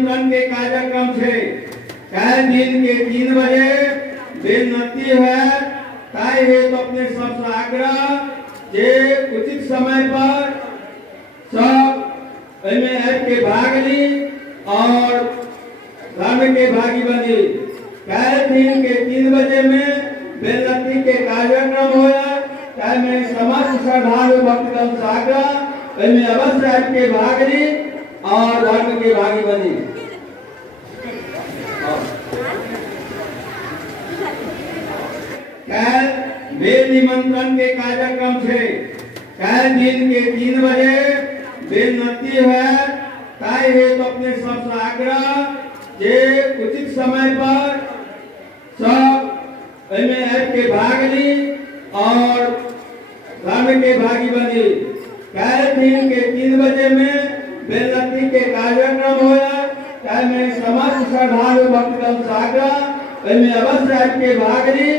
निमंत्रण के कार्यक्रम से कल दिन के 3 बजे बेनती है ताई हेतु अपने सबसे आग्रह जे उचित समय पर सब के भाग ली और धर्म के भागी बनी। कल दिन के 3 बजे में बेनती के कार्यक्रम होया में समस्त श्रद्धालु भक्तगण से आग्रह में अवश्य के भाग ली और धर्म के भागी बनी। कल बे निमंत्रण के कार्यक्रम से कल दिन के 3 बजे बेनती है ताई हेतु अपने सबसे आग्रह जे उचित समय पर सब के भाग ली और धर्म के भागी बनी। कल दिन के 3 बजे में बेनती के कार्यक्रम होया में समस्त श्रद्धालु भक्तगण से आग्रह में अवश्य के भाग ली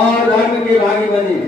और धर्म के भागी बनी।